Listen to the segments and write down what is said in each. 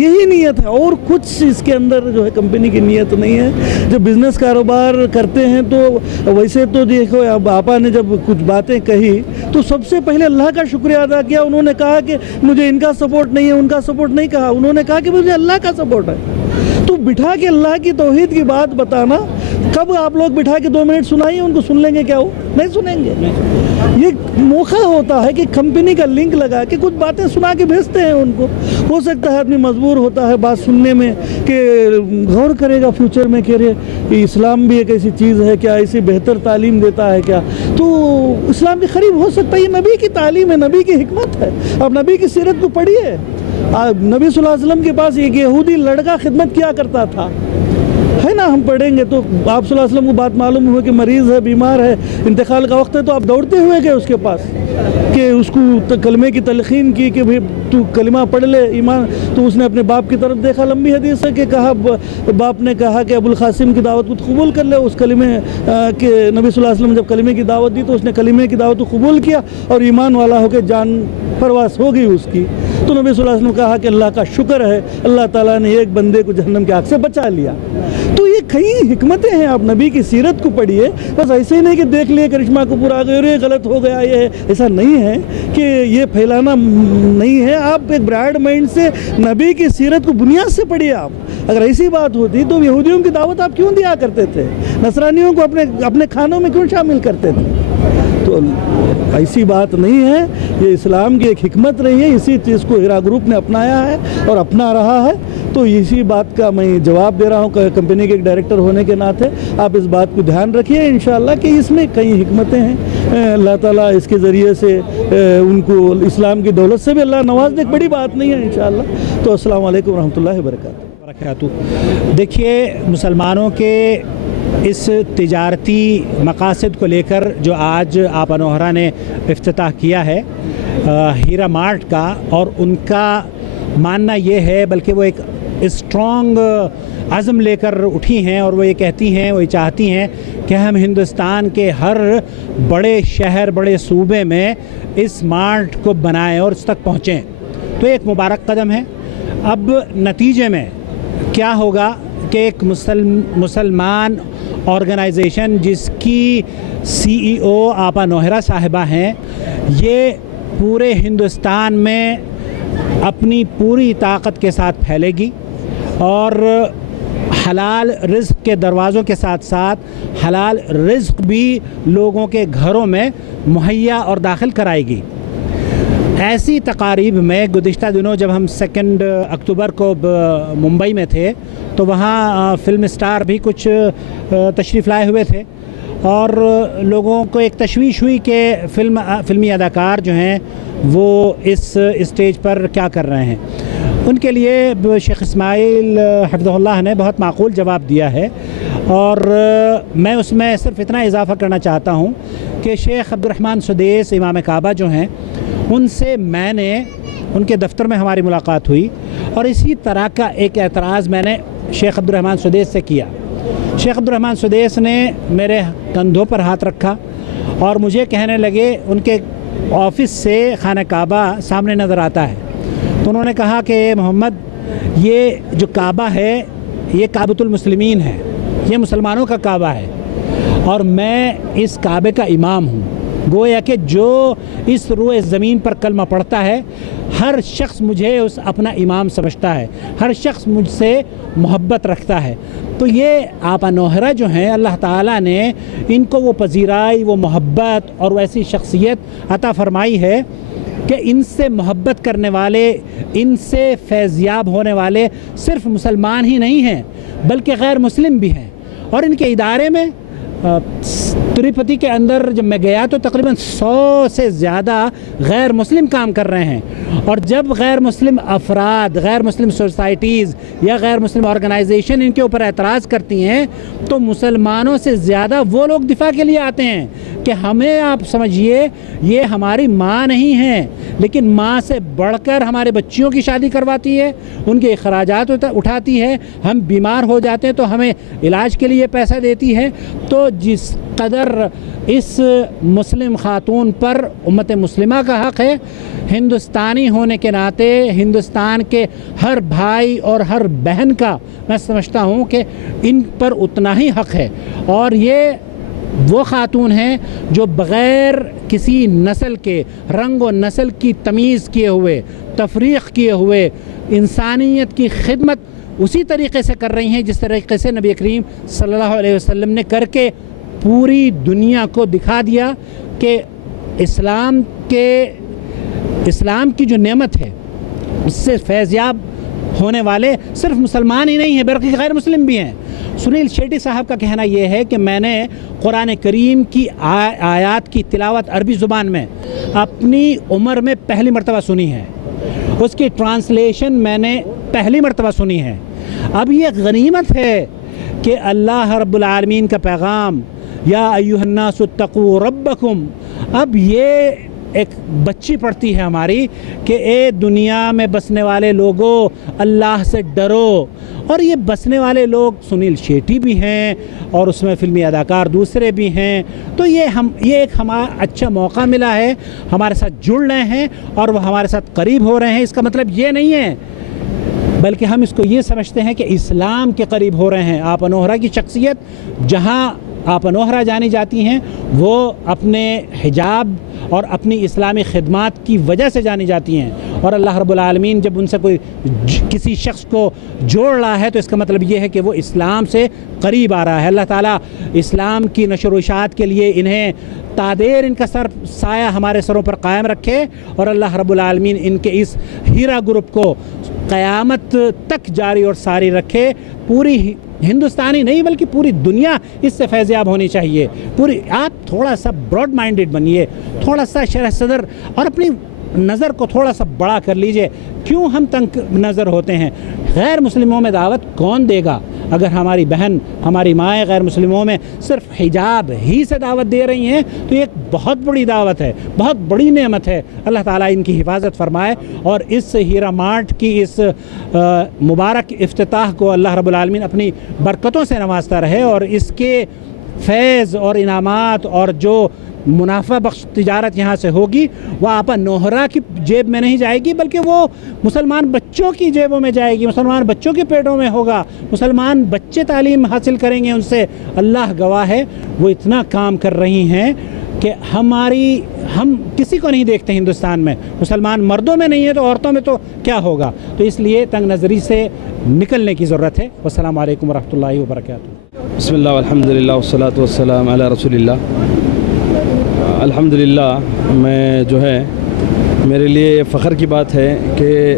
یہی نیت ہے اور کچھ اس کے اندر جو ہے کمپنی کی نیت نہیں ہے. جب بزنس کاروبار کرتے ہیں تو ویسے تو دیکھو اب آپا نے جب کچھ باتیں کہی تو سب سے پہلے اللہ کا شکریہ ادا کیا. انہوں نے کہا کہ مجھے ان کا سپورٹ نہیں ہے, ان کا سپورٹ نہیں کہا, انہوں نے کہا کہ مجھے اللہ کا سپورٹ ہے. تو بٹھا کے اللہ کی توحید کی بات بتانا, کب آپ لوگ بٹھا کے 2 منٹ سنائیے ان کو, سن لیں گے کیا وہ؟ نہیں سنیں گے. یہ موقع ہوتا ہے کہ کمپنی کا لنک لگا کے کچھ باتیں سنا کے بھیجتے ہیں ان کو. ہو سکتا ہے آدمی مجبور ہوتا ہے بات سننے میں کہ غور کرے گا فیوچر میں کہ اسلام بھی ایک ایسی چیز ہے کیا, ایسی بہتر تعلیم دیتا ہے کیا, تو اسلام کے قریب ہو سکتا ہے. یہ نبی کی تعلیم ہے, نبی کی حکمت ہے. آپ نبی کی سیرت کو پڑھیے. نبی صلی اللہ علیہ وسلم کے پاس ایک یہودی لڑکا خدمت کیا کرتا تھا, ہے نا, ہم پڑھیں گے تو آپ صلی اللہ علیہ وسلم کو بات معلوم ہوئی کہ مریض ہے, بیمار ہے, انتقال کا وقت ہے, تو آپ دوڑتے ہوئے گئے اس کے پاس کہ اس کو کلمے کی تلقین کی کہ بھئی تو کلمہ پڑھ لے ایمان. تو اس نے اپنے باپ کی طرف دیکھا, لمبی حدیث ہے کہ کہا, باپ نے کہا کہ ابو القاسم کی دعوت کو قبول کر لے. اس کلمے کہ نبی صلی اللہ علیہ وسلم جب کلمے کی دعوت دی تو اس نے کلمے کی دعوت کو قبول کیا اور ایمان والا ہو کے جان پرواز ہو گئی اس کی. تو نبی صلی اللہ علیہ وسلم کہا کہ اللہ کا شکر ہے, اللہ تعالیٰ نے ایک بندے کو جہنم کی آگ سے بچا لیا. تو یہ کئی حکمتیں ہیں. آپ نبی کی سیرت کو پڑھیے, بس ایسے ہی نہیں کہ دیکھ لیے کرشمہ کپور آ گئے, یہ غلط ہو گیا, یہ ایسا نہیں ہے کہ یہ پھیلانا نہیں ہے. آپ ایک براڈ مائنڈ سے نبی کی سیرت کو بنیاد سے پڑھیے. آپ اگر ایسی بات ہوتی تو یہودیوں کی دعوت آپ کیوں دیا کرتے تھے, نصرانیوں کو اپنے کھانوں میں کیوں شامل کرتے تھے؟ تو ایسی بات نہیں ہے. یہ اسلام کی ایک حکمت رہی ہے, اسی چیز کو ہیرا گروپ نے اپنایا ہے اور اپنا رہا ہے. تو اسی بات کا میں جواب دے رہا ہوں کمپنی کے ایک ڈائریکٹر ہونے کے ناطے. آپ اس بات کو دھیان رکھیے انشاءاللہ کہ اس میں کئی حکمتیں ہیں. اللہ تعالیٰ اس کے ذریعے سے ان کو اسلام کی دولت سے بھی اللہ نواز دے, ایک بڑی بات نہیں ہے انشاءاللہ. تو السلام علیکم ورحمۃ اللہ وبرکاتہ. دیکھیے, مسلمانوں کے اس تجارتی مقاصد کو لے کر جو آج آپا نوہرا نے افتتاح کیا ہے ہیرا مارٹ کا, اور ان کا ماننا یہ ہے, بلکہ وہ ایک اسٹرانگ عزم لے کر اٹھی ہیں اور وہ یہ کہتی ہیں, وہ یہ چاہتی ہیں کہ ہم ہندوستان کے ہر بڑے شہر, بڑے صوبے میں اس مارٹ کو بنائیں اور اس تک پہنچیں. تو ایک مبارک قدم ہے. اب نتیجے میں کیا ہوگا کہ ایک مسلمان آرگنائزیشن جس کی CEO آپا نوہرا صاحبہ ہیں, یہ پورے ہندوستان میں اپنی پوری طاقت کے ساتھ پھیلے گی اور حلال رزق کے دروازوں کے ساتھ ساتھ حلال رزق بھی لوگوں کے گھروں میں مہیا اور داخل کرائے گی. ایسی تقاریب میں گزشتہ دنوں جب ہم 2 اکتوبر کو ممبئی میں تھے تو وہاں فلم اسٹار بھی کچھ تشریف لائے ہوئے تھے, اور لوگوں کو ایک تشویش ہوئی کہ فلمی اداکار جو ہیں وہ اس اسٹیج پر کیا کر رہے ہیں. ان کے لیے شیخ اسماعیل حفظہ اللہ نے بہت معقول جواب دیا ہے, اور میں اس میں صرف اتنا اضافہ کرنا چاہتا ہوں کہ شیخ عبد الرحمن سدیس امام کعبہ جو ہیں, ان سے میں نے ان کے دفتر میں ہماری ملاقات ہوئی اور اسی طرح کا ایک اعتراض میں نے شیخ عبد الرحمن سدیس سے کیا. شیخ عبد الرحمن سدیس نے میرے کندھوں پر ہاتھ رکھا اور مجھے کہنے لگے, ان کے آفس سے خانہ کعبہ سامنے نظر آتا ہے, تو انہوں نے کہا کہ محمد, یہ جو کعبہ ہے یہ کعبۃ المسلمین ہے, یہ مسلمانوں کا کعبہ ہے, اور میں اس کعبے کا امام ہوں. گویا کہ جو اس روئے زمین پر کلمہ پڑھتا ہے, ہر شخص مجھے اس اپنا امام سمجھتا ہے, ہر شخص مجھ سے محبت رکھتا ہے. تو یہ آپا نوہرا جو ہیں, اللہ تعالیٰ نے ان کو وہ پذیرائی, وہ محبت اور ویسی شخصیت عطا فرمائی ہے کہ ان سے محبت کرنے والے, ان سے فیضیاب ہونے والے صرف مسلمان ہی نہیں ہیں بلکہ غیر مسلم بھی ہیں. اور ان کے ادارے میں تروپتی کے اندر جب میں گیا تو تقریباً 100 سے زیادہ غیر مسلم کام کر رہے ہیں, اور جب غیر مسلم افراد, غیر مسلم سوسائٹیز یا غیر مسلم آرگنائزیشن ان کے اوپر اعتراض کرتی ہیں تو مسلمانوں سے زیادہ وہ لوگ دفاع کے لیے آتے ہیں کہ ہمیں, آپ سمجھیے, یہ ہماری ماں نہیں ہیں لیکن ماں سے بڑھ کر ہمارے بچیوں کی شادی کرواتی ہے, ان کے اخراجات اٹھاتی ہے, ہم بیمار ہو جاتے ہیں تو ہمیں علاج کے لیے پیسہ دیتی ہے. تو جس قدر اس مسلم خاتون پر امت مسلمہ کا حق ہے. ہندوستانی ہونے کے ناطے ہندوستان کے ہر بھائی اور ہر بہن کا میں سمجھتا ہوں کہ ان پر اتنا ہی حق ہے. اور یہ وہ خاتون ہیں جو بغیر کسی نسل کے رنگ و نسل کی تمیز کیے ہوئے، تفریق کیے ہوئے انسانیت کی خدمت اسی طریقے سے کر رہی ہیں جس طریقے سے نبی کریم صلی اللہ علیہ وسلم نے کر کے پوری دنیا کو دکھا دیا کہ اسلام کی جو نعمت ہے اس سے فیضیاب ہونے والے صرف مسلمان ہی نہیں ہیں بلکہ غیر مسلم بھی ہیں. سنیل شیٹی صاحب کا کہنا یہ ہے کہ میں نے قرآن کریم کی آیات کی تلاوت عربی زبان میں اپنی عمر میں پہلی مرتبہ سنی ہے. اس کی ٹرانسلیشن میں نے پہلی مرتبہ سنی ہے. اب یہ غنیمت ہے کہ اللہ رب العالمین کا پیغام یا ایھا الناس اتقوا ربکم، اب یہ ایک بچی پڑھتی ہے ہماری کہ اے دنیا میں بسنے والے لوگوں اللہ سے ڈرو. اور یہ بسنے والے لوگ سنیل شیٹی بھی ہیں اور اس میں فلمی اداکار دوسرے بھی ہیں. تو یہ ایک ہمارا اچھا موقع ملا ہے، ہمارے ساتھ جڑ رہے ہیں اور وہ ہمارے ساتھ قریب ہو رہے ہیں. اس کا مطلب یہ نہیں ہے بلکہ ہم اس کو یہ سمجھتے ہیں کہ اسلام کے قریب ہو رہے ہیں. آپ انوہرا کی شخصیت جہاں آپ انوہرا جانی جاتی ہیں وہ اپنے حجاب اور اپنی اسلامی خدمات کی وجہ سے جانی جاتی ہیں. اور اللہ رب العالمین جب ان سے کوئی کسی شخص کو جوڑ رہا ہے تو اس کا مطلب یہ ہے کہ وہ اسلام سے قریب آ رہا ہے. اللہ تعالیٰ اسلام کی نشر و اشاعت کے لیے انہیں تادیر ان کا سایہ ہمارے سروں پر قائم رکھے اور اللہ رب العالمین ان کے اس ہیرا گروپ کو قیامت تک جاری اور ساری رکھے. پوری ہندوستانی نہیں بلکہ پوری دنیا اس سے فیضیاب ہونی چاہیے. آپ تھوڑا سا براڈ مائنڈڈ بنیے، تھوڑا سا شرح صدر اور اپنی نظر کو تھوڑا سا بڑا کر لیجئے. کیوں ہم تنگ نظر ہوتے ہیں؟ غیر مسلموں میں دعوت کون دے گا؟ اگر ہماری بہن ہماری مائیں غیر مسلموں میں صرف حجاب ہی سے دعوت دے رہی ہیں تو یہ ایک بہت بڑی دعوت ہے، بہت بڑی نعمت ہے. اللہ تعالیٰ ان کی حفاظت فرمائے اور اس ہیرا مارٹ کی اس مبارک افتتاح کو اللہ رب العالمین اپنی برکتوں سے نوازتا رہے اور اس کے فیض اور انعامات اور جو منافع بخش تجارت یہاں سے ہوگی وہ آپا نوہرا کی جیب میں نہیں جائے گی بلکہ وہ مسلمان بچوں کی جیبوں میں جائے گی، مسلمان بچوں کے پیٹوں میں ہوگا، مسلمان بچے تعلیم حاصل کریں گے ان سے. اللہ گواہ ہے وہ اتنا کام کر رہی ہیں کہ ہم کسی کو نہیں دیکھتے ہندوستان میں. مسلمان مردوں میں نہیں ہے تو عورتوں میں تو کیا ہوگا. تو اس لیے تنگ نظری سے نکلنے کی ضرورت ہے. والسلام علیکم ورحمۃ اللہ وبرکاتہ. بسم اللہ والحمدللہ والصلاۃ والسلام علی رسول اللہ. الحمدللہ میں جو ہے میرے لیے فخر کی بات ہے کہ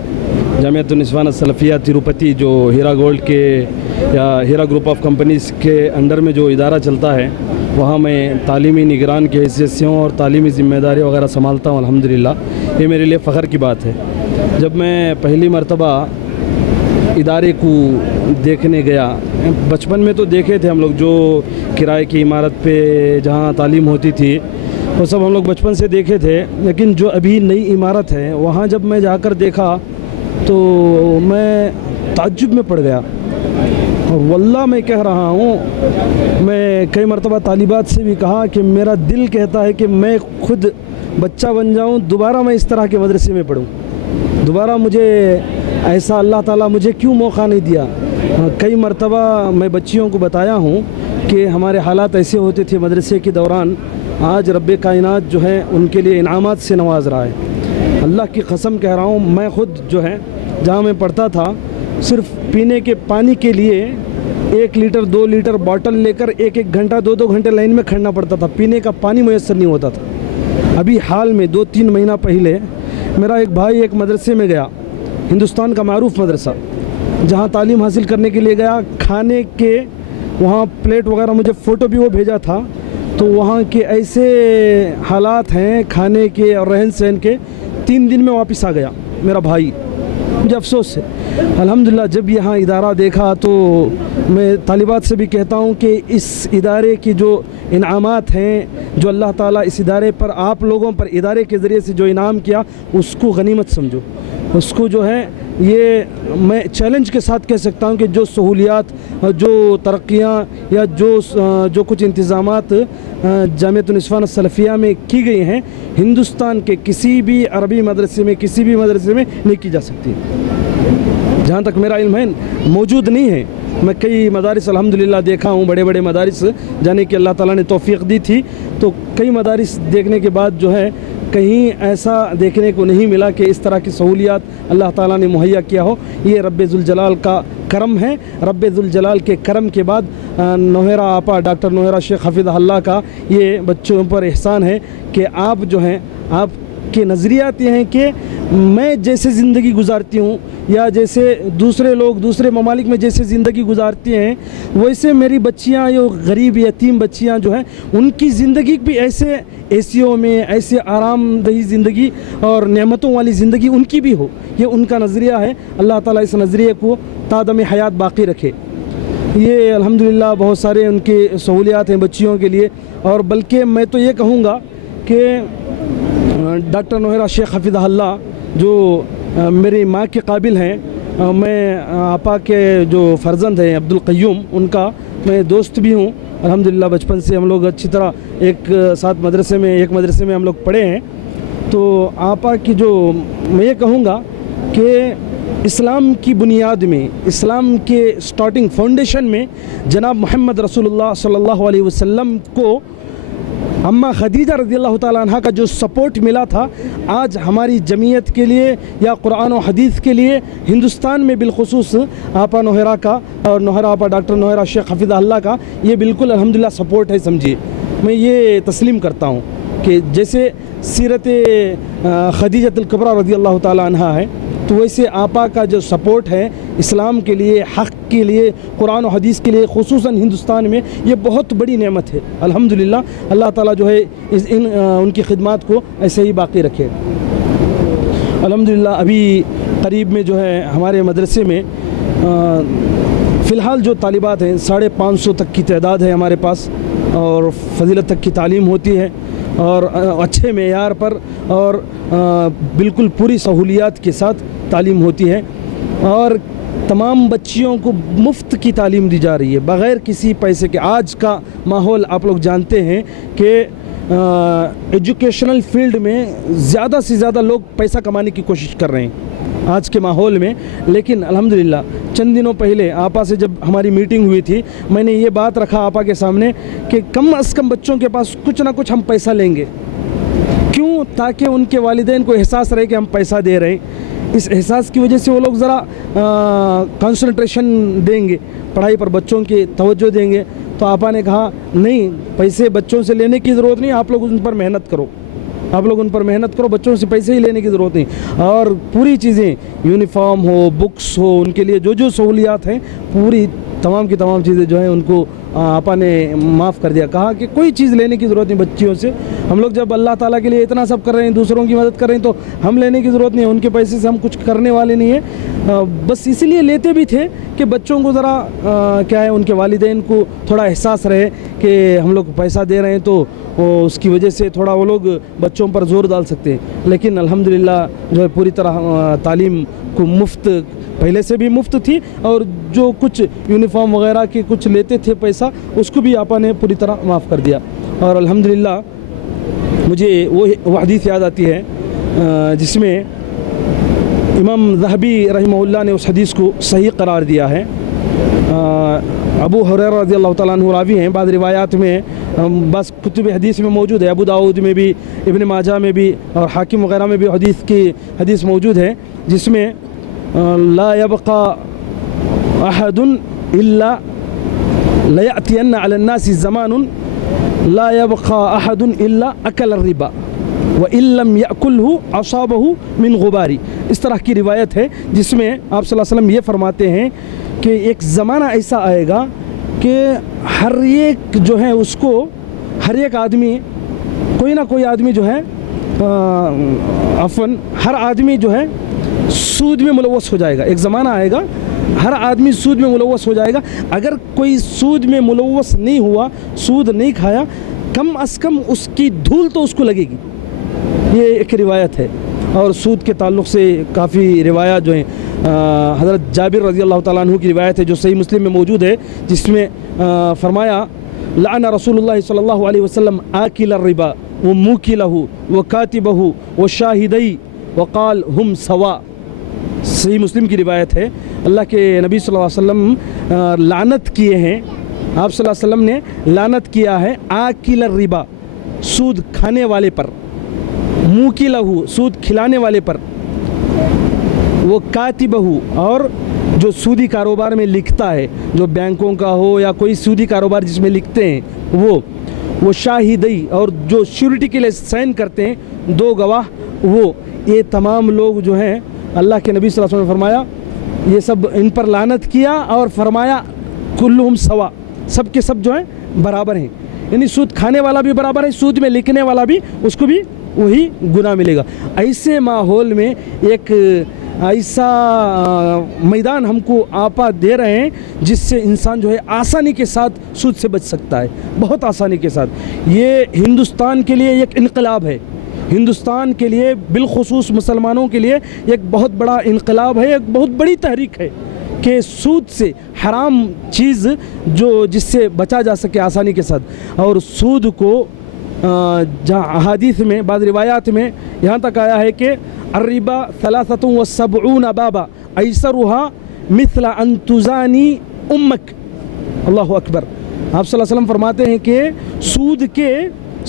جامعۃ النسوان السلفیہ تروپتی جو ہیرا گولڈ کے یا ہیرا گروپ آف کمپنیز کے انڈر میں جو ادارہ چلتا ہے وہاں میں تعلیمی نگران کی حیثیت سے ہوں اور تعلیمی ذمہ داری وغیرہ سنبھالتا ہوں. الحمدللہ یہ میرے لیے فخر کی بات ہے. جب میں پہلی مرتبہ ادارے کو دیکھنے گیا، بچپن میں تو دیکھے تھے ہم لوگ جو کرائے کی عمارت پہ جہاں تعلیم ہوتی تھی وہ سب ہم لوگ بچپن سے دیکھے تھے، لیکن جو ابھی نئی عمارت ہے وہاں جب میں جا کر دیکھا تو میں تعجب میں پڑ گیا. اور واللہ میں کہہ رہا ہوں، میں کئی مرتبہ طالبات سے بھی کہا کہ میرا دل کہتا ہے کہ میں خود بچہ بن جاؤں، دوبارہ میں اس طرح کے مدرسے میں پڑھوں. دوبارہ مجھے ایسا اللہ تعالیٰ مجھے کیوں موقع نہیں دیا. کئی مرتبہ میں بچیوں کو بتایا ہوں کہ ہمارے حالات ایسے ہوتے تھے مدرسے کے دوران، آج رب کائنات جو ہے ان کے لیے انعامات سے نواز رہا ہے. اللہ کی قسم کہہ رہا ہوں، میں خود جو ہے جہاں میں پڑھتا تھا صرف پینے کے پانی کے لیے 1 لیٹر 2 لیٹر باٹل لے کر 1 گھنٹہ 2 گھنٹے لائن میں کھڑنا پڑتا تھا. پینے کا پانی میسر نہیں ہوتا تھا. ابھی حال میں 2-3 مہینہ پہلے میرا ایک بھائی ایک مدرسے میں گیا، ہندوستان کا معروف مدرسہ، جہاں تعلیم حاصل کرنے کے لیے گیا. کھانے کے وہاں پلیٹ وغیرہ مجھے فوٹو بھی وہ بھیجا تھا. تو وہاں کے ایسے حالات ہیں کھانے کے اور رہن سہن کے. 3 دن میں واپس آ گیا میرا بھائی، مجھے افسوس سے. الحمدللہ جب یہاں ادارہ دیکھا تو میں طالبات سے بھی کہتا ہوں کہ اس ادارے کی جو انعامات ہیں، جو اللہ تعالیٰ اس ادارے پر آپ لوگوں پر ادارے کے ذریعے سے جو انعام کیا اس کو غنیمت سمجھو، اس کو جو ہے یہ میں چیلنج کے ساتھ کہہ سکتا ہوں کہ جو سہولیات، جو ترقیاں یا جو کچھ انتظامات جامعۃ النسوان السلفیہ میں کی گئی ہیں، ہندوستان کے کسی بھی عربی مدرسے میں، کسی بھی مدرسے میں نہیں کی جا سکتی. جہاں تک میرا علم ہے موجود نہیں ہے. میں کئی مدارس الحمدللہ دیکھا ہوں، بڑے بڑے مدارس جانے کی اللہ تعالیٰ نے توفیق دی تھی، تو کئی مدارس دیکھنے کے بعد جو ہے کہیں ایسا دیکھنے کو نہیں ملا کہ اس طرح کی سہولیات اللہ تعالیٰ نے مہیا کیا ہو. یہ رب ذوالجلال کا کرم ہے. رب ذوالجلال کے کرم کے بعد نوہیرا آپا ڈاکٹر نوہیرا شیخ حفظہ اللہ کا یہ بچوں پر احسان ہے کہ آپ جو ہیں، آپ کے نظریات یہ ہیں کہ میں جیسے زندگی گزارتی ہوں یا جیسے دوسرے لوگ دوسرے ممالک میں جیسے زندگی گزارتی ہیں، ویسے میری بچیاں، یہ غریب یتیم بچیاں جو ہیں، ان کی زندگی بھی ایسے ایسیوں میں، ایسے آرام دہی زندگی اور نعمتوں والی زندگی ان کی بھی ہو. یہ ان کا نظریہ ہے. اللہ تعالیٰ اس نظریے کو تادم حیات باقی رکھے. یہ الحمدللہ بہت سارے ان کی سہولیات ہیں بچیوں کے لیے. اور بلکہ میں تو یہ کہوں گا کہ ڈاکٹر نوہیرا شیخ حفظہ اللہ جو میری ماں کے قابل ہیں، میں آپا کے جو فرزند ہیں عبدالقیوم، ان کا میں دوست بھی ہوں. الحمدللہ بچپن سے ہم لوگ اچھی طرح ایک مدرسے میں ہم لوگ پڑھے ہیں. تو آپا کی جو میں یہ کہوں گا کہ اسلام کی بنیاد میں، اسلام کے سٹارٹنگ فاؤنڈیشن میں جناب محمد رسول اللہ صلی اللہ علیہ وسلم کو اماں خدیجہ رضی اللہ تعالیٰ عنہ کا جو سپورٹ ملا تھا، آج ہماری جمعیت کے لیے یا قرآن و حدیث کے لیے ہندوستان میں بالخصوص آپا نوہیرا کا اور نوہیرا آپا ڈاکٹر نوہیرا شیخ حفظہ اللہ کا یہ بالکل الحمدللہ سپورٹ ہے. سمجھیے میں یہ تسلیم کرتا ہوں کہ جیسے سیرت خدیجۃ الکبریٰ رضی اللہ تعالیٰ عنہ ہے، تو ویسے آپا کا جو سپورٹ ہے اسلام کے لیے، حق کے لیے، قرآن و حدیث کے لیے، خصوصاً ہندوستان میں، یہ بہت بڑی نعمت ہے. الحمدللہ اللہ تعالیٰ جو ہے ان کی خدمات کو ایسے ہی باقی رکھے. الحمدللہ ابھی قریب میں جو ہے ہمارے مدرسے میں فی الحال جو طالبات ہیں 550 تک کی تعداد ہے ہمارے پاس، اور فضیلت تک کی تعلیم ہوتی ہے اور اچھے معیار پر اور بالکل پوری سہولیات کے ساتھ تعلیم ہوتی ہے. اور تمام بچیوں کو مفت کی تعلیم دی جا رہی ہے بغیر کسی پیسے کے. آج کا ماحول آپ لوگ جانتے ہیں کہ ایجوکیشنل فیلڈ میں زیادہ سے زیادہ لوگ پیسہ کمانے کی کوشش کر رہے ہیں آج کے ماحول میں. لیکن الحمدللہ چند دنوں پہلے آپا سے جب ہماری میٹنگ ہوئی تھی، میں نے یہ بات رکھا آپا کے سامنے کہ کم از کم بچوں کے پاس کچھ نہ کچھ ہم پیسہ لیں گے. کیوں؟ تاکہ ان کے والدین کو احساس رہے کہ ہم پیسہ دے رہے ہیں. اس احساس کی وجہ سے وہ لوگ ذرا کنسنٹریشن دیں گے پڑھائی پر، بچوں کی توجہ دیں گے. تو آپا نے کہا نہیں، پیسے بچوں سے لینے کی ضرورت نہیں، آپ لوگ ان پر محنت کرو، بچوں سے پیسے ہی لینے کی ضرورت نہیں. اور پوری چیزیں، یونیفارم ہو، بکس ہو، ان کے لیے جو سہولیات ہیں، پوری تمام کی تمام چیزیں جو ہیں ان کو آپا نے معاف کر دیا. کہا کہ کوئی چیز لینے کی ضرورت نہیں بچیوں سے. ہم لوگ جب اللہ تعالیٰ کے لیے اتنا سب کر رہے ہیں، دوسروں کی مدد کر رہے ہیں، تو ہم لینے کی ضرورت نہیں ہے. ان کے پیسے سے ہم کچھ کرنے والے نہیں ہیں. بس اسی لیے لیتے بھی تھے کہ بچوں کو ذرا کیا ہے، ان کے والدین کو تھوڑا احساس رہے کہ ہم لوگ پیسہ دے رہے ہیں، تو اس کی وجہ سے تھوڑا وہ لوگ بچوں پر زور ڈال سکتے ہیں. لیکن الحمدللہ جو ہے پوری طرح تعلیم کو مفت، پہلے سے بھی مفت تھی، اور جو کچھ یونیفارم وغیرہ کے کچھ لیتے تھے پیسہ، اس کو بھی آپا نے پوری طرح معاف کر دیا. اور الحمدللہ مجھے وہ حدیث یاد آتی ہے جس میں امام ذہبی رحمہ اللہ نے اس حدیث کو صحیح قرار دیا ہے. ابو ہریرہ رضی اللہ تعالیٰ عنہ راوی ہیں. بعض روایات میں، بس کتب حدیث میں موجود ہے، ابو داؤد میں بھی، ابن ماجہ میں بھی اور حاکم وغیرہ میں بھی حدیث موجود ہے، جس میں لا يبقى احد الا ليأتين على الناس زمان لا يبقى احد الا اكل الربا وان لم يأكله اصابه من غبار. اس طرح کی روایت ہے جس میں آپ صلی اللہ علیہ وسلم یہ فرماتے ہیں کہ ایک زمانہ ایسا آئے گا کہ ہر ایک جو ہے اس کو، ہر ایک آدمی، کوئی نہ کوئی آدمی جو ہے ہر آدمی جو ہے سود میں ملوث ہو جائے گا. ایک زمانہ آئے گا ہر آدمی سود میں ملوث ہو جائے گا. اگر کوئی سود میں ملوث نہیں ہوا، سود نہیں کھایا، کم از کم اس کی دھول تو اس کو لگے گی. یہ ایک روایت ہے. اور سود کے تعلق سے کافی روایات جو ہیں حضرت جابر رضی اللہ تعالیٰ عنہ کی روایت ہے جو صحیح مسلم میں موجود ہے، جس میں فرمایا لعن رسول اللہ صلی اللہ علیہ وسلم آکل الربا وموکلہ وکاتبہ وشاہدی وقال ہم سوا. صحیح مسلم کی روایت ہے. اللہ کے نبی صلی اللہ علیہ وسلم لعنت کیے ہیں، آپ صلی اللہ علیہ وسلم نے لعنت کیا ہے آکل الربا، سود کھانے والے پر، موکلہ، سود کھلانے والے پر، وہ کاتبہ، اور جو سودی کاروبار میں لکھتا ہے، جو بینکوں کا ہو یا کوئی سودی کاروبار جس میں لکھتے ہیں وہ شاہدی، اور جو شیورٹی کے لیے سائن کرتے ہیں، دو گواہ، وہ یہ تمام لوگ جو ہیں اللہ کے نبی صلی اللہ علیہ وسلم نے فرمایا یہ سب ان پر لعنت کیا اور فرمایا کلہم سوا، سب کے سب جو ہیں برابر ہیں. یعنی سود کھانے والا بھی برابر ہے، سود میں لکھنے والا بھی، اس کو بھی وہی گناہ ملے گا. ایسے ماحول میں ایک ایسا میدان ہم کو آپا دے رہے ہیں جس سے انسان جو ہے آسانی کے ساتھ سود سے بچ سکتا ہے، بہت آسانی کے ساتھ. یہ ہندوستان کے لیے ایک انقلاب ہے، ہندوستان کے لیے بالخصوص مسلمانوں کے لیے ایک بہت بڑا انقلاب ہے، ایک بہت بڑی تحریک ہے کہ سود سے، حرام چیز جس سے بچا جا سکے آسانی کے ساتھ. اور سود کو جہاں احادیث میں، بعض روایات میں یہاں تک آیا ہے کہ الربا 73 بابا ایسرها مثل ان تزانی امک. اللہ اکبر. آپ صلی اللہ علیہ وسلم فرماتے ہیں کہ سود کے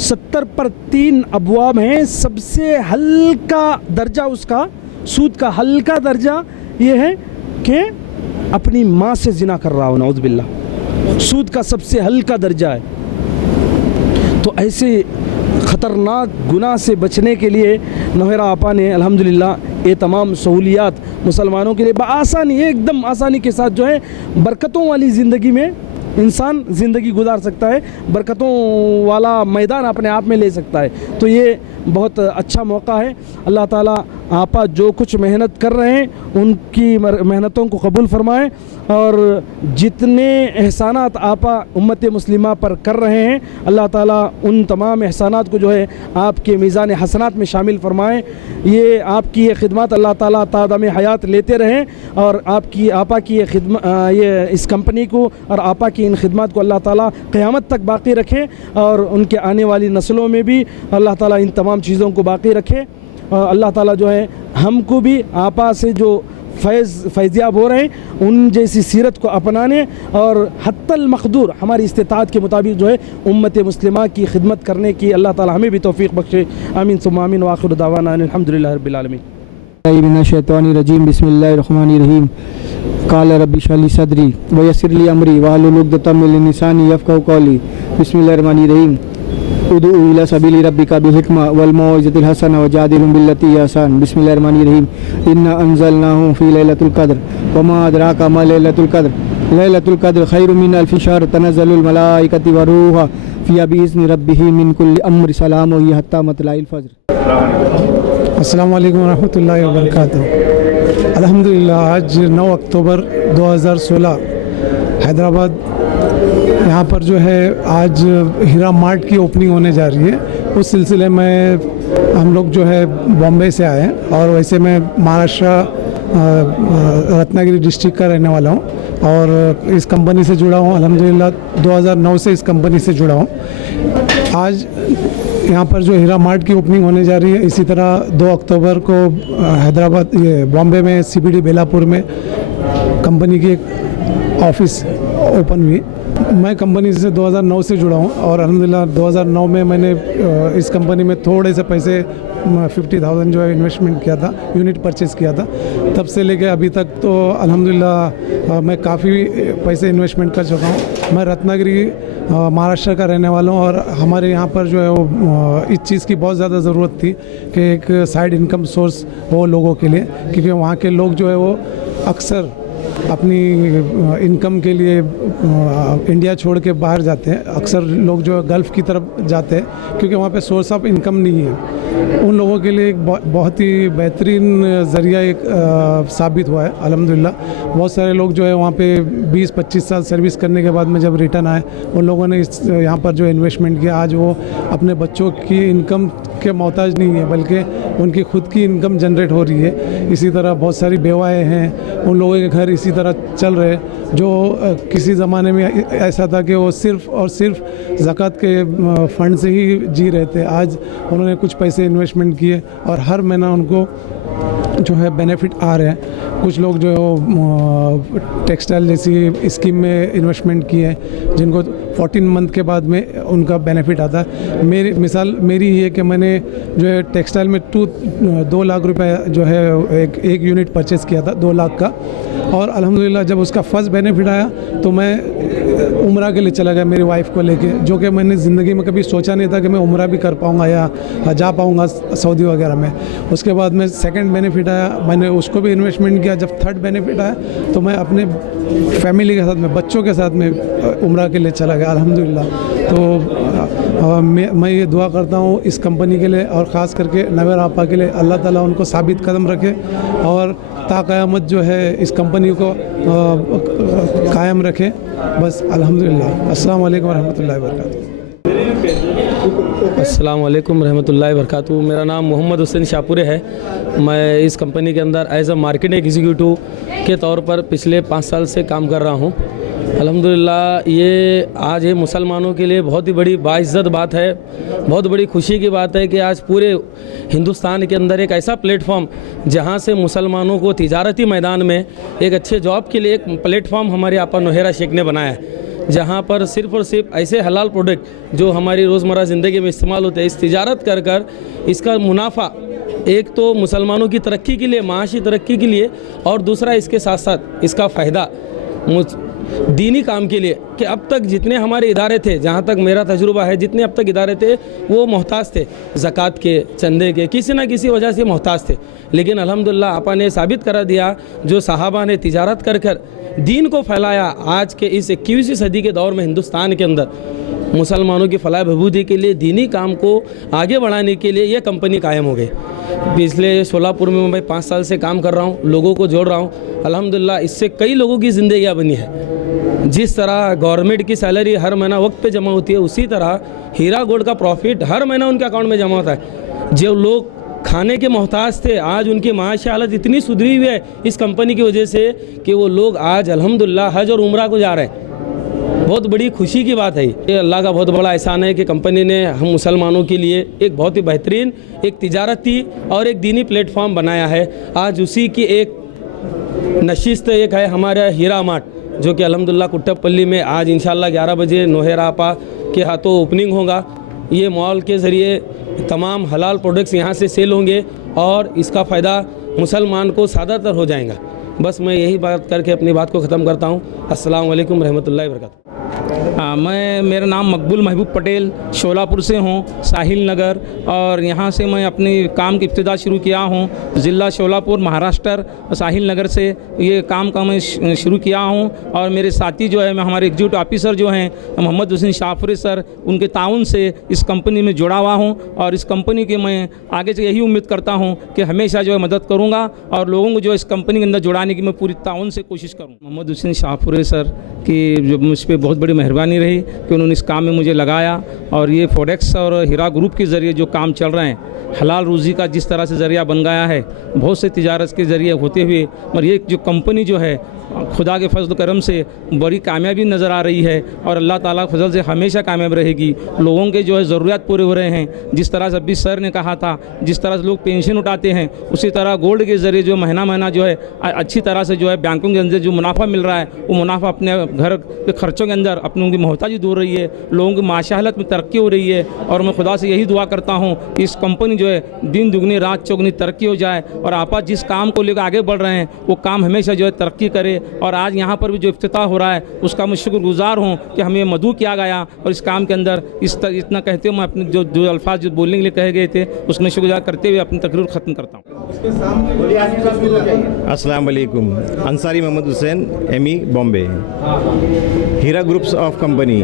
70 پر 3 ابواب ہیں. سب سے ہلکا درجہ اس کا، سود کا ہلکا درجہ یہ ہے کہ اپنی ماں سے زنا کر رہا ہو، نعوذ باللہ. سود کا سب سے ہلکا درجہ ہے. تو ایسے خطرناک گناہ سے بچنے کے لیے نوحیرہ آپا نے الحمدللہ یہ تمام سہولیات مسلمانوں کے لیے بآسانی، ایک دم آسانی کے ساتھ جو ہے برکتوں والی زندگی میں انسان زندگی گزار سکتا ہے، برکتوں والا میدان اپنے آپ میں لے سکتا ہے. تو یہ بہت اچھا موقع ہے. اللہ تعالیٰ آپا جو کچھ محنت کر رہے ہیں ان کی محنتوں کو قبول فرمائیں، اور جتنے احسانات آپا امت مسلمہ پر کر رہے ہیں اللہ تعالیٰ ان تمام احسانات کو جو ہے آپ کے میزان حسنات میں شامل فرمائیں. یہ آپ کی یہ خدمات اللہ تعالیٰ تا دم حیات لیتے رہیں، اور آپا کی یہ خدمت، یہ اس کمپنی کو اور آپا کی ان خدمات کو اللہ تعالیٰ قیامت تک باقی رکھے، اور ان کے آنے والی نسلوں میں بھی اللہ تعالیٰ ان تمام چیزوں کو باقی رکھے. اور اللہ تعالیٰ جو ہے ہم کو بھی آپا سے جو فیضیاب ہو رہے ہیں ان جیسی سیرت کو اپنانے اور حتی المقدور ہماری استطاعت کے مطابق جو ہے امت مسلمہ کی خدمت کرنے کی اللہ تعالیٰ ہمیں بھی توفیق بخشے. آمین ثم آمین. وآخر دعوانا الحمدللہ رب العالمین. من الشیطان الرجیم. بسم اللہ الرحمن الرحیم. قال رب اشرح لي صدری ويسر لي امری واحلل عقدۃ من لسانی یفقهوا قولی. بسم اللہ الرحمن الرحیم. ادعو الى سبیل ربک بالحکمۃ والموعظۃ الحسنہ وجادلهم باللتی ہی احسن. بسم اللہ الرحمن الرحیم. انا انزلناه فی لیلۃ القدر وما ادراک ما لیلۃ القدر. لیلۃ القدر خیر من الف شہر. تنزل الملائکۃ والروح فیہا بإذن ربہم من کل امر. سلام ہی حتی مطلع الفجر. السلام علیکم ورحمۃ اللہ وبرکاتہ. الحمدللہ آج 9 اکتوبر 2016 حیدرآباد یہاں پر جو ہے آج ہیرا مارٹ کی اوپننگ ہونے جا رہی ہے. اس سلسلے میں ہم لوگ جو ہے بامبے سے آئے ہیں، اور ویسے میں مہاراشٹر رتناگری ڈسٹرکٹ کا رہنے والا ہوں، اور اس کمپنی سے جڑا ہوں الحمدللہ 2009 سے اس کمپنی سے جڑا ہوں. آج یہاں پر جو ہیرا مارٹ کی اوپننگ ہونے جا رہی ہے، اسی طرح 2 اکتوبر کو حیدرآباد بامبے میں CBD بیلاپور میں کمپنی کی ایک آفس اوپن ہوئی. میں کمپنی سے 2009 سے جڑا ہوں، اور الحمدللہ 2009 میں نے اس کمپنی میں تھوڑے سے پیسے 50,000 جو ہے انویسٹمنٹ کیا تھا، یونٹ پرچیز کیا تھا. تب سے لے کے ابھی تک تو الحمدللہ میں کافی پیسے انویسٹمنٹ کر چکا ہوں. میں رتناگری مہاراشٹر کا رہنے والا ہوں، اور ہمارے یہاں پر جو ہے وہ اس چیز کی بہت زیادہ ضرورت تھی کہ ایک سائیڈ انکم سورس ہو لوگوں کے لیے، کیونکہ وہاں کے لوگ جو ہے وہ اکثر اپنی انکم کے لیے انڈیا چھوڑ کے باہر جاتے ہیں. اکثر لوگ جو ہے گلف کی طرف جاتے ہیں کیونکہ وہاں پہ سورس آف انکم نہیں ہے. ان لوگوں کے لیے ایک بہت ہی بہترین ذریعہ ایک ثابت ہوا ہے الحمدللہ. بہت سارے لوگ جو ہے وہاں پہ 20-25 سال سروس کرنے کے بعد میں جب ریٹرن آئے، ان لوگوں نے یہاں پر جو انویسٹمنٹ کیا، آج وہ اپنے بچوں کی انکم کے محتاج نہیں ہے بلکہ ان کی خود کی انکم جنریٹ ہو رہی ہے. اسی طرح بہت ساری بیوائیں ہیں, ان لوگوں کے گھر اسی طرح چل رہے جو کسی زمانے میں ایسا تھا کہ وہ صرف اور صرف زکوٰۃ کے فنڈ سے ہی جی رہے تھے. آج انہوں نے کچھ پیسے انویسٹمنٹ کیے اور ہر مہینہ ان کو جو ہے بینیفٹ آ رہے ہیں. کچھ لوگ جو ٹیکسٹائل جیسی اسکیم میں انویسٹمنٹ کیے ہیں جن کو 14 منتھ کے بعد میں ان کا بینیفٹ آتا ہے. میری یہ کہ میں نے جو ہے ٹیکسٹائل میں 2 لاکھ روپے جو ہے ایک یونٹ پرچیز کیا تھا 2 لاکھ کا, اور الحمدللہ جب اس کا فرسٹ بینیفٹ آیا تو میں عمرہ کے لیے چلا گیا میری وائف کو لے کے, جو کہ میں نے زندگی میں کبھی سوچا نہیں تھا کہ میں عمرہ بھی کر پاؤں گا یا جا پاؤں گا سعودی وغیرہ میں. اس کے بعد میں سیکنڈ بینیفٹ آیا, میں نے اس کو بھی انویسٹمنٹ کیا. جب تھرڈ بینیفٹ آیا تو میں اپنے فیملی کے ساتھ میں بچوں کے ساتھ میں عمرہ کے لیے چلا گیا الحمدللہ. تو میں یہ دعا کرتا ہوں اس کمپنی کے لیے اور خاص کر کے نویر آپا کے لیے, اللہ تعالیٰ ان کو ثابت قدم رکھے اور تا قیامت جو ہے اس کمپنی کو قائم رکھے. بس الحمدللہ. السلام علیکم ورحمۃ اللہ وبرکاتہ. السلام علیکم ورحمۃ اللہ وبرکاتہ. میرا نام محمد حسین شاپورے ہے. میں اس کمپنی کے اندر ایز اے مارکیٹنگ ایگزیکیٹو کے طور پر پچھلے 5 سال سے کام کر رہا ہوں. الحمدللہ یہ آج ہے مسلمانوں کے لیے بہت ہی بڑی باعزت بات ہے, بہت بڑی خوشی کی بات ہے کہ آج پورے ہندوستان کے اندر ایک ایسا پلیٹ فارم جہاں سے مسلمانوں کو تجارتی میدان میں ایک اچھے جاب کے لیے ایک پلیٹ فارم ہمارے آپا نوہیرا شیخ نے بنایا ہے, جہاں پر صرف اور صرف ایسے حلال پروڈکٹ جو ہماری روزمرہ زندگی میں استعمال ہوتے ہیں اس تجارت کر اس کا منافع ایک تو مسلمانوں کی ترقی کے لیے, معاشی ترقی کے لیے, اور دوسرا اس کے ساتھ ساتھ اس کا فائدہ دینی کام کے لیے کہ اب تک جتنے ہمارے ادارے تھے, جہاں تک میرا تجربہ ہے, جتنے اب تک ادارے تھے وہ محتاج تھے زکوٰۃ کے, چندے کے, کسی نہ کسی وجہ سے محتاج تھے. لیکن الحمدللہ آپا نے ثابت کرا دیا, جو صحابہ نے تجارت کر دین کو پھیلایا. آج کے اس 21ویں صدی کے دور میں ہندوستان کے اندر مسلمانوں کی فلاح بہبودی کے لیے, دینی کام کو آگے بڑھانے کے لیے یہ کمپنی قائم ہو گئی. پچھلے شولاپور میں میں 5 سال سے کام کر رہا ہوں, لوگوں کو جوڑ رہا ہوں. الحمدللہ اس سے کئی لوگوں کی زندگیاں بنی ہے. جس طرح گورنمنٹ کی سیلری ہر مہینہ وقت پہ جمع ہوتی ہے, اسی طرح ہیرا گولڈ کا پروفٹ ہر مہینہ ان کے اکاؤنٹ میں جمع ہوتا ہے. جو لوگ کھانے کے محتاج تھے آج ان کی معاشی حالت اتنی سدھری ہوئی ہے اس کمپنی کی وجہ سے کہ وہ لوگ آج الحمدللہ حج اور عمرہ کو جا رہے ہیں. بہت بڑی خوشی کی بات ہے. یہ اللہ کا بہت بڑا احسان ہے کہ کمپنی نے ہم مسلمانوں کے لیے ایک بہت ہی بہترین ایک تجارتی اور ایک دینی پلیٹ فارم بنایا ہے. آج اسی کی ایک نشست ایک ہے ہمارا ہیرا مارٹ, جو کہ الحمدللہ کٹب پلی میں آج انشاءاللہ 11 بجے نوہیرا آپا کے ہاتھوں اوپننگ ہوگا. یہ مال کے ذریعے تمام حلال پروڈکٹس یہاں سے سیل ہوں گے اور اس کا فائدہ مسلمان کو زیادہ تر ہو جائے گا. بس میں یہی بات کر کے اپنی بات کو ختم کرتا ہوں. السلام علیکم ورحمۃ اللہ وبرکاتہ. میرا نام مقبول محبوب پٹیل شولاپور سے ہوں, ساحل نگر, اور یہاں سے میں اپنی کام کی ابتدا شروع کیا ہوں. ضلع شولاپور مہاراشٹر ساحل نگر سے یہ کام کا میں شروع کیا ہوں. اور میرے ساتھی جو ہے ہمارے ایگزیکٹو آفیسر جو ہیں محمد حسین شاپورے سر, ان کے تعاون سے اس کمپنی میں جڑا ہوا ہوں. اور اس کمپنی کے میں آگے سے یہی امید کرتا ہوں کہ ہمیشہ جو ہے مدد کروں گا اور لوگوں کو جو اس کمپنی کے اندر جڑانے کی میں پوری تعاون سے کوشش کروں. محمد حسین شاپورے سر کی جو مجھ پہ بہت بڑی مہربانی رہی کہ انہوں نے اس کام میں مجھے لگایا. اور یہ فوڈیکس اور ہیرا گروپ کے ذریعے جو کام چل رہے ہیں, حلال روزی کا جس طرح سے ذریعہ بن گیا ہے, بہت سے تجارت کے ذریعے ہوتے ہوئے, اور یہ جو کمپنی جو ہے خدا کے فضل و کرم سے بڑی کامیابی نظر آ رہی ہے اور اللہ تعالیٰ کے فضل سے ہمیشہ کامیاب رہے گی. لوگوں کے جو ہے ضروریات پورے ہو رہے ہیں. جس طرح سے ابھی سر نے کہا تھا, جس طرح سے لوگ پینشن اٹھاتے ہیں, اسی طرح گولڈ کے ذریعے جو مہینہ جو ہے اچھی طرح سے جو ہے بینکوں کے اندر جو منافع مل رہا ہے, وہ منافع اپنے گھر کے خرچوں کے اندر اپنوں کی محتاجی دور رہی ہے, لوگوں کی معاشی حالت میں ترقی ہو رہی ہے. اور میں خدا سے یہی دعا کرتا ہوں کہ اس کمپنی جو ہے دن دگنی رات چوگنی ترقی ہو جائے, اور آپا جس کام کو لے کر آگے بڑھ رہے ہیں وہ کام ہمیشہ جو ہے ترقی کرے. اور آج یہاں پر بھی جو افتتاح ہو رہا ہے اس کا میں شکر گزار ہوں کہ ہمیں مدعو کیا گیا, اور اس کام کے اندر اتنا کہتے ہوئے میں اپنے جو الفاظ جو بولنے کے لیے کہے گئے تھے اس میں شکر گزار کرتے ہوئے اپنی تقریر ختم کرتا ہوں. السلام علیکم. انصاری محمد حسین, ایم بامبے. ہیرا گروپس آف کمپنی,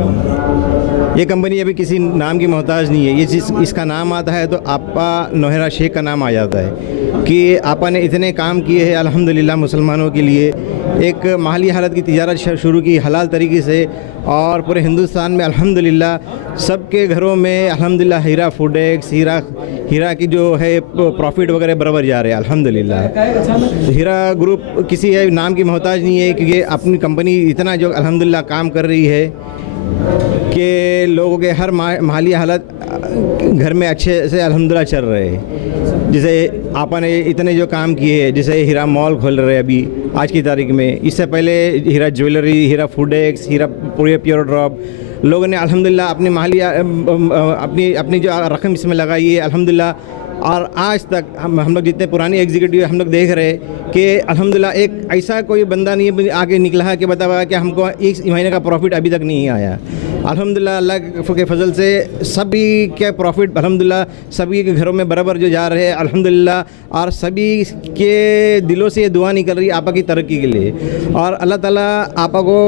یہ کمپنی ابھی کسی نام کی محتاج نہیں ہے. یہ چیز اس کا نام آتا ہے تو آپا نوہیرا شیخ کا نام آ جاتا ہے کہ آپا نے اتنے کام کیے ہیں الحمدللہ مسلمانوں کے لیے ایک محلی حالت کی تجارت شروع کی حلال طریقے سے، اور پورے ہندوستان میں الحمدللہ سب کے گھروں میں الحمدللہ ہیرا فوڈیکس، ہیرا کی جو ہے پروفٹ وغیرہ برابر جا رہے ہیں الحمدللہ۔ ہیرا گروپ کسی نام کی محتاج نہیں ہے، کیونکہ اپنی کمپنی اتنا جو الحمدللہ کام کر رہی ہے کہ لوگوں کے ہر محلی حالت گھر میں اچھے سے الحمدللہ چل رہے ہیں۔ جیسے آپ نے اتنے جو کام کیے ہیں، جیسے ہیرا مال کھول رہے ہیں ابھی آج کی تاریخ میں، اس سے پہلے ہیرا جویلری، ہیرا فوڈیکس، ہیرا پیور ڈراپ، لوگوں نے الحمدللہ اپنی محلی اپنی جو رقم اس میں لگائی ہے الحمدللہ۔ اور آج تک ہم لوگ جتنے پرانے ایگزیکٹو ہم لوگ دیکھ رہے ہیں کہ الحمدللہ ایک ایسا کوئی بندہ نہیں آگے نکلا ہے کہ بتا کہ ہم کو ایک مہینے کا پروفٹ ابھی تک نہیں آیا۔ الحمدللہ اللہ کے فضل سے سبھی کے پروفٹ الحمدللہ سبھی کے گھروں میں برابر جو جا رہے ہیں الحمدللہ، اور سبھی کے دلوں سے یہ دعا نکل رہی ہے آپا کی ترقی کے لیے۔ اور اللہ تعالیٰ آپا کو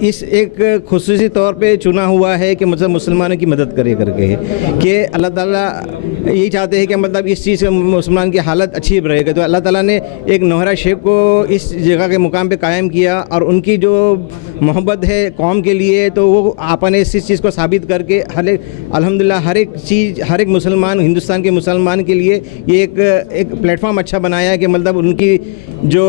اس ایک خصوصی طور پہ چنا ہوا ہے کہ مطلب مسلمانوں کی مدد کرے کر کے، کہ اللہ تعالیٰ یہی چاہتے ہیں کہ مطلب اس چیز سے مسلمان کی حالت اچھی رہے گا۔ تو اللہ تعالیٰ نے ایک نوہرا شیخ کو اس جگہ کے مقام پہ قائم کیا، اور ان کی جو محبت ہے قوم کے لیے، تو وہ آپا نے اس چیز کو ثابت کر کے الحمدللہ ہر ایک مسلمان، ہندوستان کے مسلمان کے لیے یہ ایک پلیٹ فارم اچھا بنایا ہے کہ مطلب ان کی جو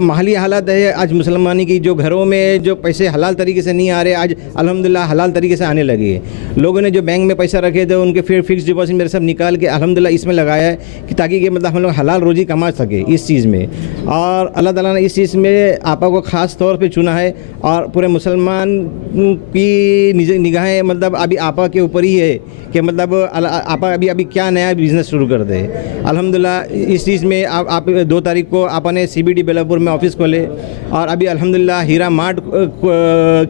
محلی حالت ہے آج مسلمانی کی، جو گھروں میں جو پیسے حلال طریقے سے نہیں آ رہے، آج الحمدللہ حلال طریقے سے آنے لگے ہیں۔ لوگوں نے جو بینک میں پیسہ رکھے تھے ان کے پھر فکس ڈپازٹ میرے سب نکال کے الحمدللہ اس میں لگایا ہے کہ تاکہ کہ مطلب ہم لوگ حلال روزی کما سکے اس چیز میں۔ اور اللہ تعالیٰ نے اس چیز میں آپا کو خاص طور پہ چنا ہے، اور پورے مسلمان کی نگاہیں مطلب ابھی آپا کے اوپر ہی ہے کہ مطلب آپا ابھی کیا نیا بزنس شروع کر دے۔ الحمدللہ اس چیز میں آپ 2 تاریخ کو آپا نے CBD بیلاپور میں آفس کھولے، اور ابھی الحمدللہ ہیرا مارٹ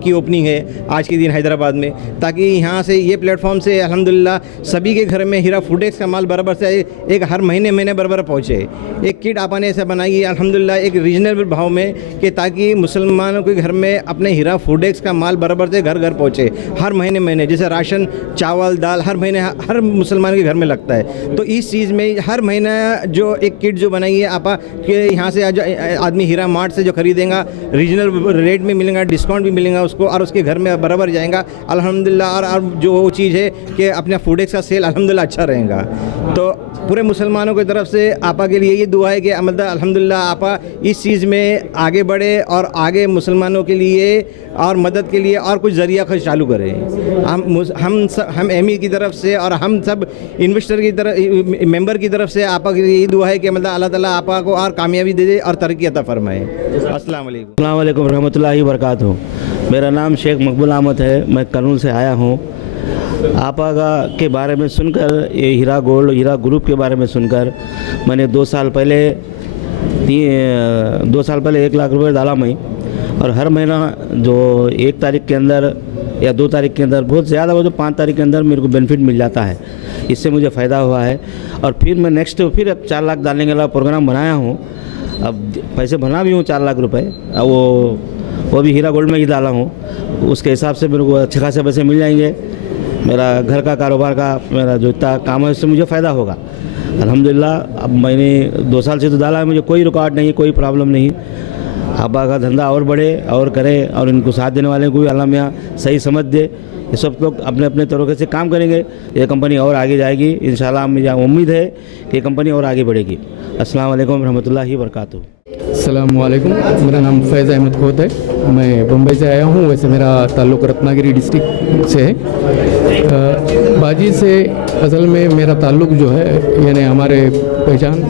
کی اوپننگ ہے آج کے دن حیدرآباد میں، تاکہ یہاں سے یہ پلیٹ فارم سے الحمدللہ سبھی کے گھر میں ہیرا فوڈیکس کا مال برابر سے ایک ہر مہینے برابر پہنچے۔ ایک کٹ آپا نے ایسا بنائی ہے الحمدللہ ایک ریجنل بھاؤ میں، کہ تاکہ مسلمانوں کے گھر میں اپنے ہیرا فوڈیکس کا مال برابر سے گھر پہنچے ہر مہینے، جیسے راشن چاول دال ہر مہینے ہر مسلمان کے گھر میں لگتا ہے۔ تو اس چیز میں ہر مہینہ جو ایک کٹ جو بنائی ہے آپا کہ یہاں سے آدمی ہیرا مارٹ سے جو خریدیں گا ریجنل ریٹ میں ملیں گا، ڈسکاؤنٹ بھی ملیں گا اس کو، اور اس کے گھر میں برابر جائیں گا الحمدللہ۔ اور جو وہ چیز ہے کہ اپنا فوڈیکس کا سیل الحمدللہ اچھا رہے گا۔ تو پورے مسلمانوں کی طرف سے آپا کے لیے یہ دعا ہے کہ الحمدللہ آپا اس چیز میں آگے بڑھے، اور آگے مسلمانوں کے لیے اور مدد کے لیے اور کچھ ذریعہ خرچ چالو کریں۔ ہم ایم کی طرف سے اور ہم سب انویسٹر کی طرف ممبر کی طرف سے آپا کے لیے یہ دعا ہے کہ اللہ تعالیٰ آپا کو اور کامیابی دے دے اور ترقی عطا فرمائے۔ السلام علیکم۔ السلام علیکم ورحمۃ اللہ وبرکاتہ۔ میرا نام شیخ مقبول احمد ہے، میں کرنول سے آیا ہوں۔ آپا کے بارے میں سن کر، یہ ہیرا گولڈ ہیرا گروپ کے بارے میں سن کر میں نے 2 سال پہلے 1 لاکھ روپے ڈالا میں، اور ہر مہینہ جو 1 تاریخ کے اندر یا 2 تاریخ کے اندر، بہت زیادہ ہو تو 5 تاریخ کے اندر میرے کو بینیفٹ مل جاتا ہے۔ اس سے مجھے فائدہ ہوا ہے، اور پھر میں نیکسٹ پھر اب 4 لاکھ ڈالنے کا پروگرام بنایا ہوں۔ اب پیسے بنا بھی ہوں 4 لاکھ روپے، وہ بھی ہیرا گولڈ میں ہی ڈالا ہوں۔ اس کے حساب سے میرے کو اچھے خاصے پیسے مل جائیں گے۔ میرا گھر کا کاروبار کا میرا جو اتنا کام ہے اس سے مجھے فائدہ ہوگا الحمدللہ۔ اب میں نے 2 سال سے تو ڈالا ہے، مجھے کوئی ریکارڈ نہیں، کوئی پرابلم نہیں۔ آپا کا دھندا اور بڑھے اور کرے، اور ان کو ساتھ دینے والے کو بھی اللہ میاں صحیح سمجھ دے۔ یہ سب لوگ اپنے اپنے طریقے سے کام کریں گے، یہ کمپنی اور آگے جائے گی انشاءاللہ۔ مجھے امید ہے کہ یہ کمپنی اور آگے بڑھے گی۔ السلام علیکم ورحمۃ اللہ وبرکاتہ۔ السلام علیکم، میرا نام فیض احمد کھوت ہے، میں بمبئی سے آیا ہوں۔ ویسے میرا تعلق رتناگری ڈسٹرکٹ سے ہے۔ باجی سے اصل میں میرا تعلق جو ہے، یعنی ہمارے پہچان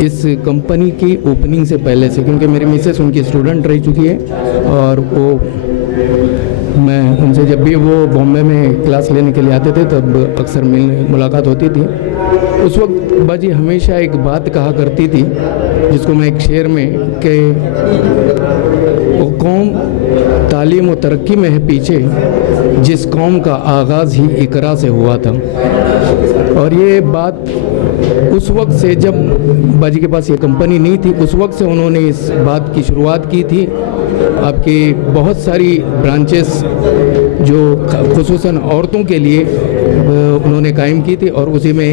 اس کمپنی کی اوپننگ سے پہلے سے، کیونکہ میری مسز ان کی اسٹوڈنٹ رہ چکی ہے، اور وہ میں ان سے جب بھی وہ بامبے میں کلاس لینے کے لیے آتے تھے تب اکثر ملاقات ہوتی تھی۔ اس وقت باجی ہمیشہ ایک بات کہا کرتی تھی، جس کو میں ایک شعر میں، کہ وہ قوم تعلیم و ترقی میں ہے پیچھے، جس قوم کا آغاز ہی اقرا سے ہوا تھا۔ اور یہ بات اس وقت سے، جب باجی کے پاس یہ کمپنی نہیں تھی، اس وقت سے انہوں نے اس بات کی شروعات کی تھی۔ آپ کی بہت ساری برانچز جو خصوصاً عورتوں کے لیے انہوں نے قائم کی تھی، اور اسی میں